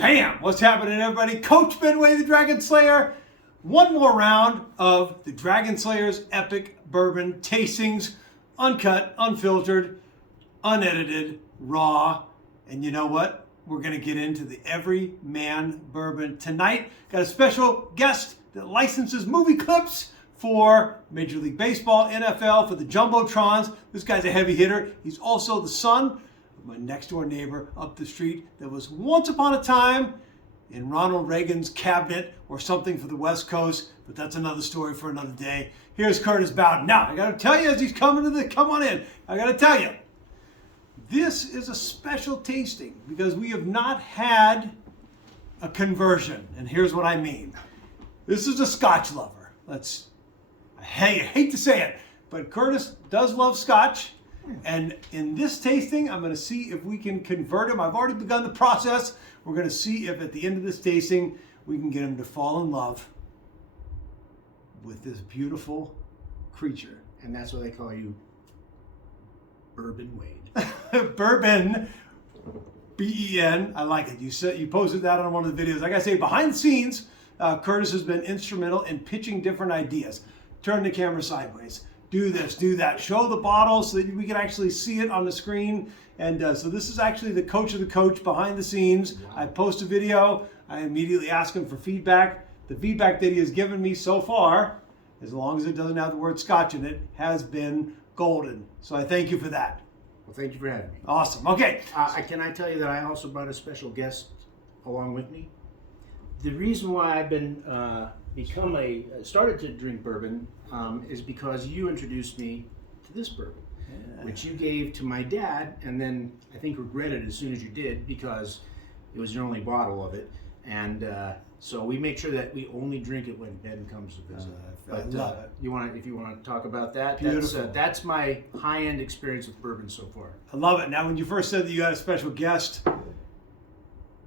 Bam! What's happening, everybody? Coach Benway, the Dragon Slayer. One more round of the Dragon Slayer's epic bourbon tastings. Uncut, unfiltered, unedited, raw. And you know what? We're going to get into the Everyman bourbon tonight. Got a special guest that licenses movie clips for Major League Baseball, NFL, for the Jumbotrons. This guy's a heavy hitter. He's also the son of my next door neighbor up the street that was once upon a time in Ronald Reagan's cabinet or something for the West Coast, but that's another story for another day. Here's Curtis Bowden. Now, I gotta tell you as he's coming to come on in, I gotta tell you, this is a special tasting because we have not had a conversion, and here's what I mean. This is a Scotch lover. I hate to say it, but Curtis does love Scotch. And in this tasting, I'm going to see if we can convert him. I've already begun the process. We're going to see if at the end of this tasting, we can get him to fall in love with this beautiful creature. And that's why they call you Bourbon Wade. Bourbon, B-E-N. I like it. You posted that on one of the videos. Like I say, behind the scenes, Curtis has been instrumental in pitching different ideas. Turn the camera sideways. Do this, do that. Show the bottle so that we can actually see it on the screen. And so this is actually the coach of the coach behind the scenes. Wow. I post a video. I immediately ask him for feedback. The feedback that he has given me so far, as long as it doesn't have the word Scotch in it, has been golden. So I thank you for that. Well, thank you for having me. Awesome. Okay. Can I tell you that I also brought a special guest along with me? The reason why I've been started to drink bourbon is because you introduced me to this bourbon, which you gave to my dad, and then I think regretted as soon as you did because it was your only bottle of it. And so we make sure that we only drink it when Ben comes to visit. I love it. If you want to talk about that, beautiful. That's my high-end experience with bourbon so far. I love it. Now, when you first said that you had a special guest,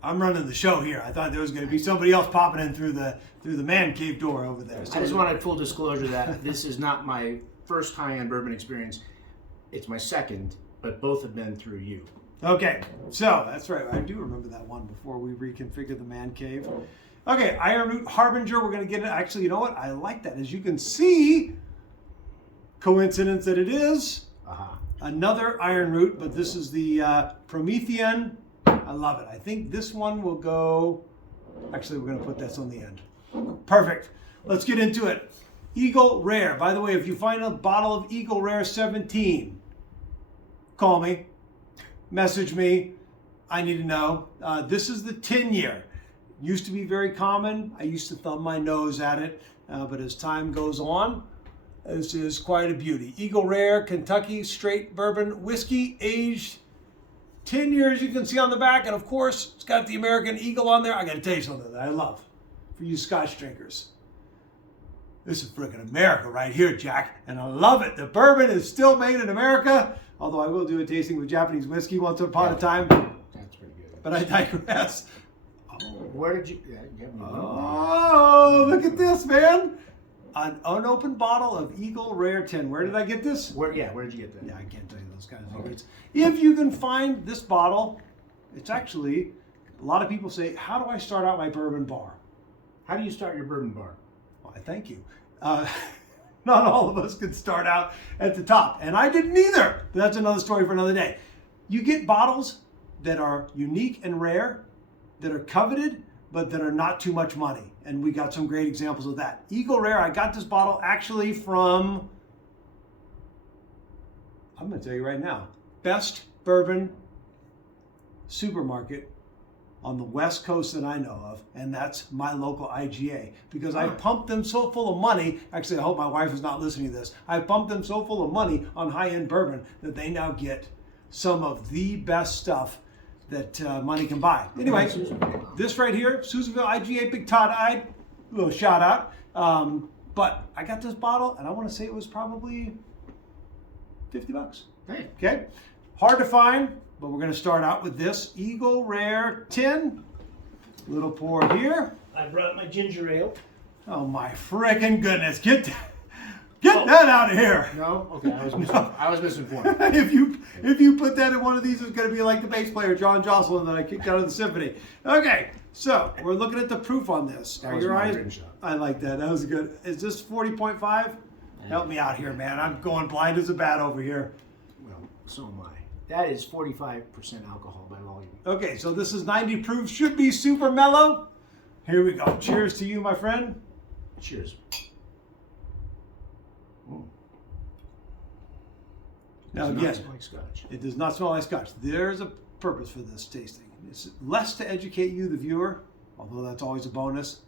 I'm running the show here. I thought there was going to be somebody else popping in through the man cave door over there. I just wanted full disclosure that this is not my first high-end bourbon experience. It's my second, but both have been through you. Okay, so that's right. I do remember that one before we reconfigured the man cave. Okay, Ironroot Harbinger. We're going to get it. Actually, you know what? I like that. As you can see, coincidence that it is another Ironroot, but this is the Prometheus. I love it. I think this one will go, actually we're going to put this on the end. Perfect. Let's get into it. Eagle Rare. By the way, if you find a bottle of Eagle Rare 17, call me, message me. I need to know. This is the 10-year. Used to be very common. I used to thumb my nose at it, but as time goes on, this is quite a beauty. Eagle Rare, Kentucky straight bourbon whiskey, aged 10 years, you can see on the back, and of course, it's got the American Eagle on there. I gotta tell you something that I love for you Scotch drinkers. This is freaking America right here, Jack, and I love it. The bourbon is still made in America, although I will do a tasting with Japanese whiskey once upon a time. That's pretty good. But I digress. Where did you? Oh, look at this, man. An unopened bottle of Eagle Rare 10. Where did I get this? Where did you get that? Yeah, I can't tell you those kind of secrets. If you can find this bottle, it's actually, a lot of people say, how do I start out my bourbon bar? How do you start your bourbon bar? Well, I thank you. Not all of us can start out at the top, and I didn't either. But that's another story for another day. You get bottles that are unique and rare, that are coveted, but that are not too much money. And we got some great examples of that. Eagle Rare, I got this bottle actually from, I'm going to tell you right now, best bourbon supermarket on the West Coast that I know of, and that's my local IGA. Because I pumped them so full of money, actually I hope my wife is not listening to this, I pumped them so full of money on high-end bourbon that they now get some of the best stuff that money can buy. Anyway, this right here, Susanville IGA, Big Todd Eyed, little shout out. But I got this bottle, and I want to say it was probably $50. Hey. Okay, hard to find, but we're going to start out with this Eagle Rare 10. Little pour here. I brought my ginger ale. Oh my frickin' goodness! Get Get that out of here. No? Okay, I was misinformed. if you put that in one of these, it's going to be like the bass player John Jocelyn that I kicked out of the symphony. Okay, so we're looking at the proof on this. That Are was your my eyes? rim shot. I like that. That was good. Is this 40.5? Help me out here, man. I'm going blind as a bat over here. Well, so am I. That is 45% alcohol by volume. Okay, so this is 90 proof. Should be super mellow. Here we go. Cheers to you, my friend. Cheers. Now It again, smells like Scotch. it does not smell like Scotch. There's a purpose for this tasting. It's less to educate you, the viewer, although that's always a bonus,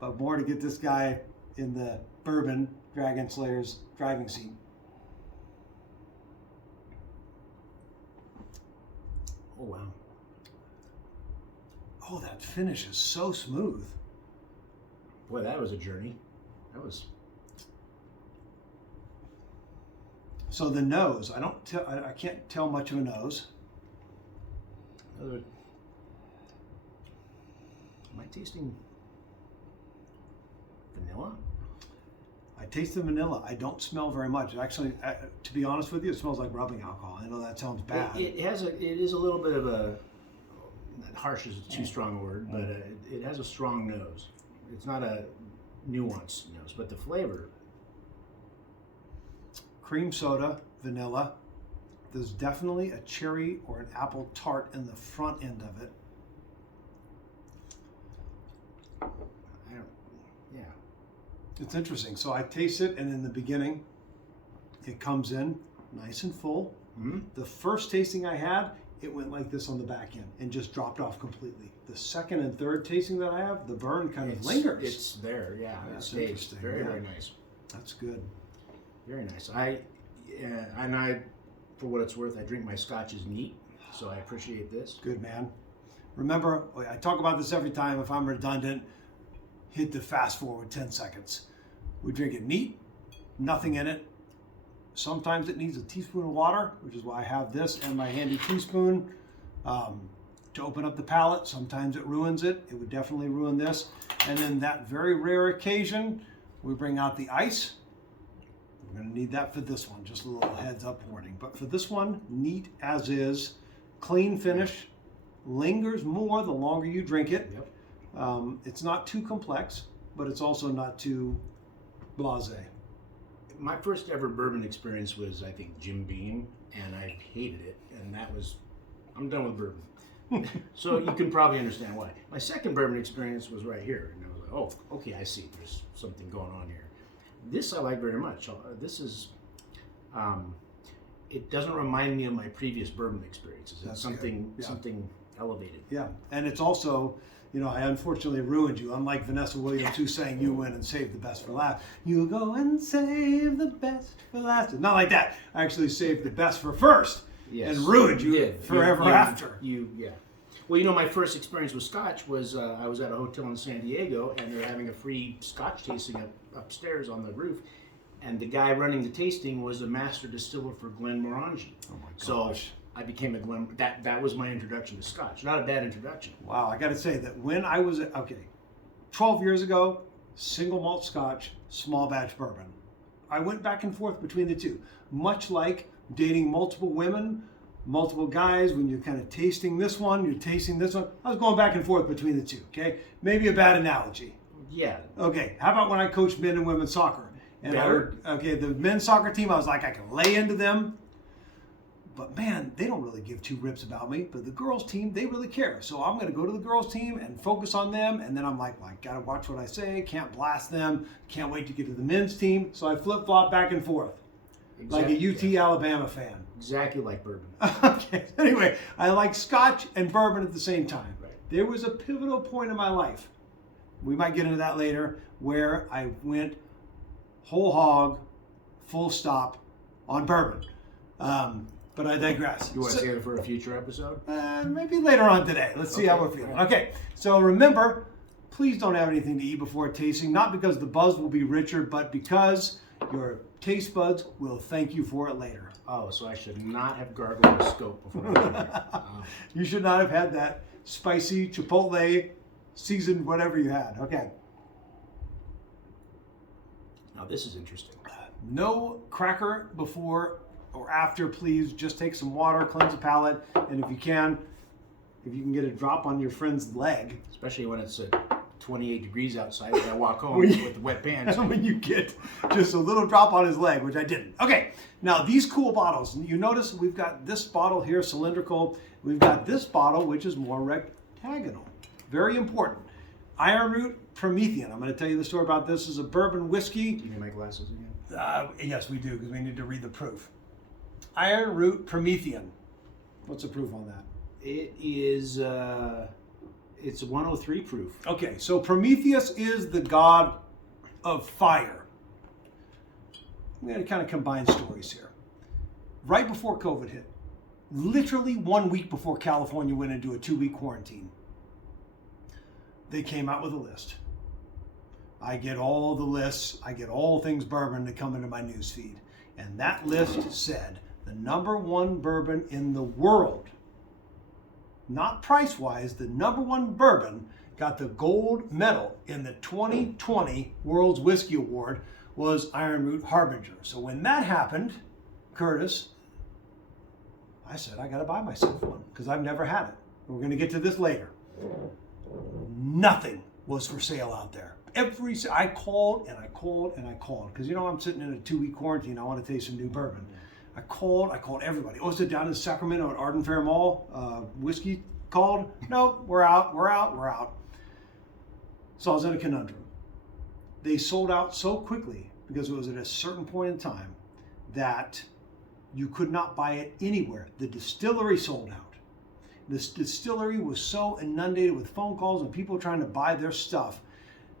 but more to get this guy in the bourbon Dragon Slayer's driving seat. Oh, wow. Oh, that finish is so smooth. Boy, that was a journey. That was... So the nose, I can't tell much of a nose. Am I tasting vanilla? I taste the vanilla. I don't smell very much. Actually, to be honest with you, it smells like rubbing alcohol. I know that sounds bad. It is a little bit of a, harsh is too strong a word, but it has a strong nose. It's not a nuanced nose, but the flavor. Cream soda, vanilla. There's definitely a cherry or an apple tart in the front end of it. Yeah. It's interesting. So I taste it, and in the beginning, it comes in nice and full. Mm-hmm. The first tasting I had, it went like this on the back end and just dropped off completely. The second and third tasting that I have, the burn kind of lingers. It's there, yeah. That's It interesting. stays. Very, Yeah. very nice. That's good. Very nice. For what it's worth, I drink my scotches neat, so I appreciate this. Good, man. Remember, I talk about this every time. If I'm redundant, hit the fast forward 10 seconds. We drink it neat, nothing in it. Sometimes it needs a teaspoon of water, which is why I have this and my handy teaspoon to open up the palate. Sometimes it ruins it. It would definitely ruin this. And then that very rare occasion, we bring out the ice. We're going to need that for this one, just a little heads up warning. But for this one, neat as is, clean finish, lingers more the longer you drink it. Yep. It's not too complex, but it's also not too blasé. My first ever bourbon experience was, I think, Jim Beam, and I hated it, and I'm done with bourbon. So you can probably understand why. My second bourbon experience was right here, and I was like, oh, okay, I see, there's something going on here. This I like very much. This is, it doesn't remind me of my previous bourbon experiences. It's That's something, good. Yeah. something elevated. Yeah, and it's also, I unfortunately ruined you. Unlike Vanessa Williams, who sang "You Win and Save the Best for Last." You go and save the best for last. Not like that. I actually saved the best for first, Yes. and ruined you did. forever after. Yeah. Well, my first experience with Scotch was I was at a hotel in San Diego, and they're having a free Scotch tasting upstairs on the roof, and the guy running the tasting was a master distiller for Glenmorangie. Oh my gosh. So I became a Glen. That was my introduction to Scotch. Not a bad introduction. Wow, I got to say that when I was 12 years ago, single malt Scotch, small batch bourbon. I went back and forth between the two, much like dating multiple women. Multiple guys, when you're kind of tasting this one, you're tasting this one. I was going back and forth between the two, okay? Maybe a bad analogy. Yeah. Okay, how about when I coached men and women's soccer? And Better. the men's soccer team, I was like, I can lay into them. But man, they don't really give two rips about me. But the girls team, they really care. So I'm going to go to the girls team and focus on them. And then I'm like, well, I got to watch what I say. Can't blast them. Can't wait to get to the men's team. So I flip-flop back and forth. Exactly. Like a UT Alabama fan. Exactly like bourbon. Okay. Anyway, I like Scotch and bourbon at the same time. Right. There was a pivotal point in my life. We might get into that later, where I went whole hog, full stop on bourbon. But I digress. You want to save it for a future episode? Maybe later on today. Let's see how we're feeling. Okay. So remember, please don't have anything to eat before tasting. Not because the buzz will be richer, but because your taste buds will thank you for it later. Oh, so I should not have gargled a scope before I did that. You should not have had that spicy chipotle seasoned whatever you had. Okay. Now this is interesting. No cracker before or after, please. Just take some water, cleanse the palate, and if you can get a drop on your friend's leg. Especially when it's 28 degrees outside and I walk home with wet pants. When you get just a little drop on his leg, which I didn't. Okay, now these cool bottles. You notice we've got this bottle here, cylindrical. We've got this bottle, which is more rectagonal. Very important. Ironroot Promethean. I'm going to tell you the story about this. This is a bourbon whiskey. Do you need my glasses again? Yes, we do, because we need to read the proof. Ironroot Promethean. What's the proof on that? It is, it's 103 proof. Okay, so Prometheus is the god of fire. I'm going to kind of combine stories here. Right before COVID hit, literally 1 week before California went into a 2-week quarantine, they came out with a list. I get all the lists, I get all things bourbon that come into my news feed. And that list said the #1 bourbon in the world, not price-wise, the #1 bourbon got the gold medal in the 2020 World's Whiskey Award was Ironroot Harbinger. So when that happened, Curtis, I said, I gotta buy myself one because I've never had it. We're gonna get to this later. Nothing was for sale out there. I called and I called and I called because I'm sitting in a 2-week quarantine. I want to taste some new bourbon. I called everybody. Oh, is it down in Sacramento at Arden Fair Mall? Whiskey called? No, we're out. So I was in a conundrum. They sold out so quickly because it was at a certain point in time that you could not buy it anywhere. The distillery sold out. This distillery was so inundated with phone calls and people trying to buy their stuff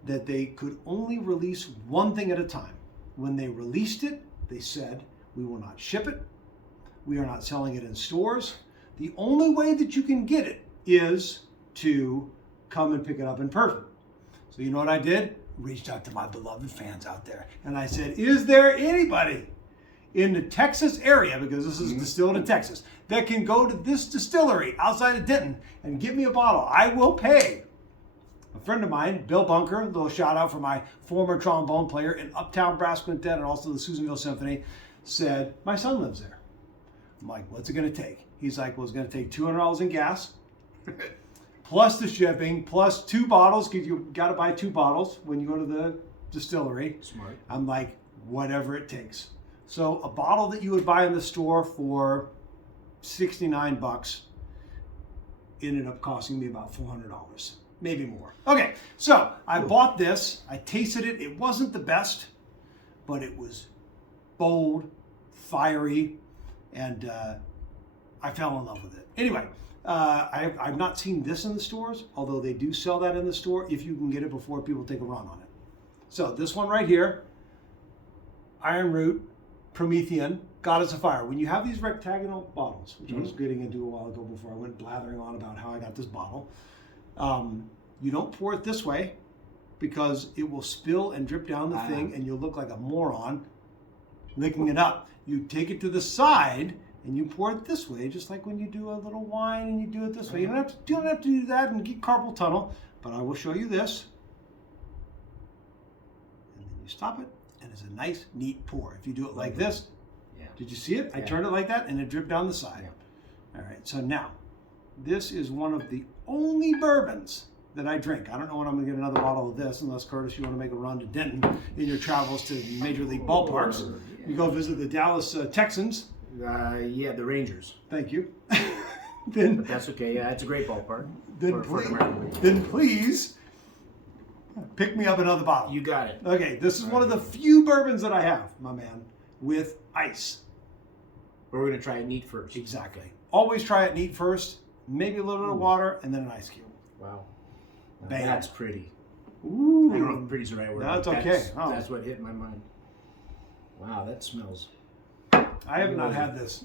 that they could only release one thing at a time. When they released it, they said, we will not ship it. We are not selling it in stores. The only way that you can get it is to come and pick it up in person. So you know what I did? Reached out to my beloved fans out there. And I said, is there anybody in the Texas area, because this is distilled in Texas, that can go to this distillery outside of Denton and give me a bottle? I will pay. A friend of mine, Bill Bunker, a little shout out for my former trombone player in Uptown Brass Quintet and also the Susanville Symphony, said, my son lives there. I'm like, what's it going to take? He's like, well, it's going to take $200 in gas, plus the shipping, plus 2 bottles, because you got to buy 2 bottles when you go to the distillery. Smart. I'm like, whatever it takes. So a bottle that you would buy in the store for $69 ended up costing me about $400. Maybe more. Okay, so I bought this. I tasted it. It wasn't the best, but it was bold, fiery, and I fell in love with it. Anyway, I've not seen this in the stores, although they do sell that in the store if you can get it before people take a run on it. So this one right here, Ironroot Promethean, Goddess of Fire. When you have these rectagonal bottles, which I was getting into a while ago before I went blathering on about how I got this bottle, you don't pour it this way because it will spill and drip down the thing and you'll look like a moron licking it up. You take it to the side and you pour it this way, just like when you do a little wine and you do it this way. You don't have to do that and get carpal tunnel, but I will show you this. And then you stop it and it's a nice, neat pour. If you do it like this, did you see it? I turned it like that and it dripped down the side. All right, so now, this is one of the only bourbons that I drink. I don't know when I'm going to get another bottle of this, unless, Curtis, you want to make a run to Denton in your travels to Major League ballparks. You go visit the Dallas Texans. Yeah, the Rangers. Thank you. But that's okay. Yeah, it's a great ballpark. Then please pick me up another bottle. You got it. Okay, this is one of the few bourbons that I have, my man, with ice. But we're going to try it neat first. Exactly. Always try it neat first, maybe a little bit of water, and then an ice cube. Wow. Bam. That's pretty. Ooh. I don't know if pretty's the right word. That's okay. That's what hit my mind. Wow, that smells. I have not had this.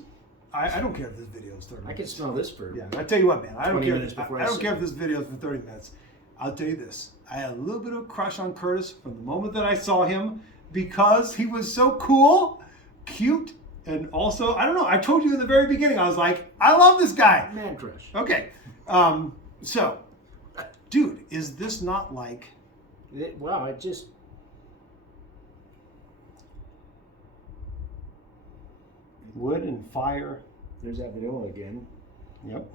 I don't care if this video is 30 minutes. I can smell this for I tell you what, man. I don't care. I don't care if this this video is for 30 minutes. I'll tell you this. I had a little bit of a crush on Curtis from the moment that I saw him because he was so cool, cute, and also, I don't know, I told you in the very beginning, I was like, I love this guy. Man crush. Okay. So, dude, is this not like... Wow, it just... Wood and fire. There's that vanilla again. Yep.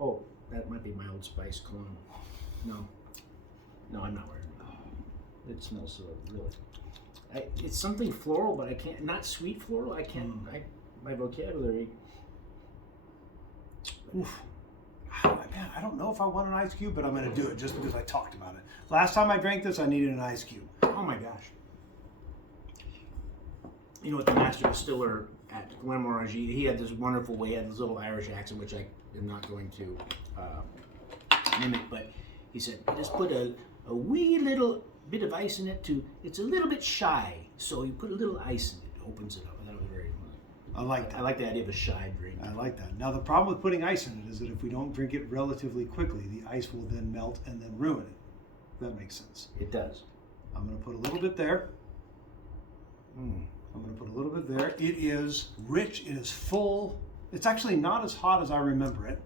Oh, that might be my Old Spice cologne. No, I'm not wearing it. It smells so really. It's something floral, but I can't. Not sweet floral. I can't. My vocabulary. Oof. Man, I don't know if I want an ice cube, but I'm going to do it just because I talked about it. Last time I drank this, I needed an ice cube. Oh my gosh. You know what, the master distiller at Glenmorangie, he had this wonderful way, he had this little Irish accent, which I am not going to mimic, but he said, just put a wee little bit of ice in it it's a little bit shy, so you put a little ice in it, opens it up. And that was very I like that. I like the idea of a shy drink. I like that. Now, the problem with putting ice in it is that if we don't drink it relatively quickly, the ice will then melt and then ruin it. That makes sense. It does. I'm going to put a little bit there. I'm going to put a little bit there. It is rich. It is full. It's actually not as hot as I remember it.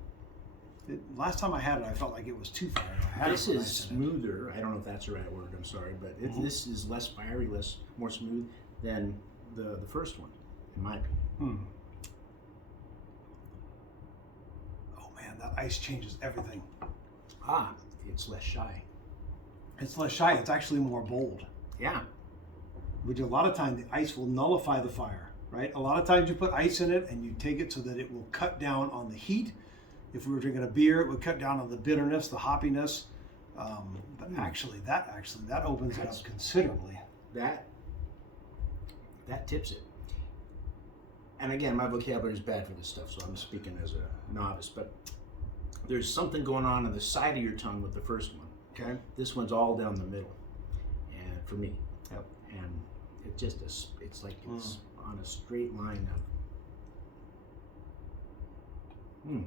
Last time I had it, I felt like it was too fiery. This is smoother. I don't know if that's the right word. I'm sorry, but this is less fiery, more smooth than the first one, in my opinion. Oh man, that ice changes everything. It's less shy. It's less shy. It's actually more bold. Yeah. Which a lot of times the ice will nullify the fire, right? A lot of times you put ice in it and you take it so that it will cut down on the heat. If we were drinking a beer, it would cut down on the bitterness, the hoppiness. But actually, that opens it up considerably. That tips it. And again, my vocabulary is bad for this stuff, so I'm speaking as a novice. But there's something going on the side of your tongue with the first one. Okay. This one's all down the middle, and for me, and it just it's like it's on a straight line of.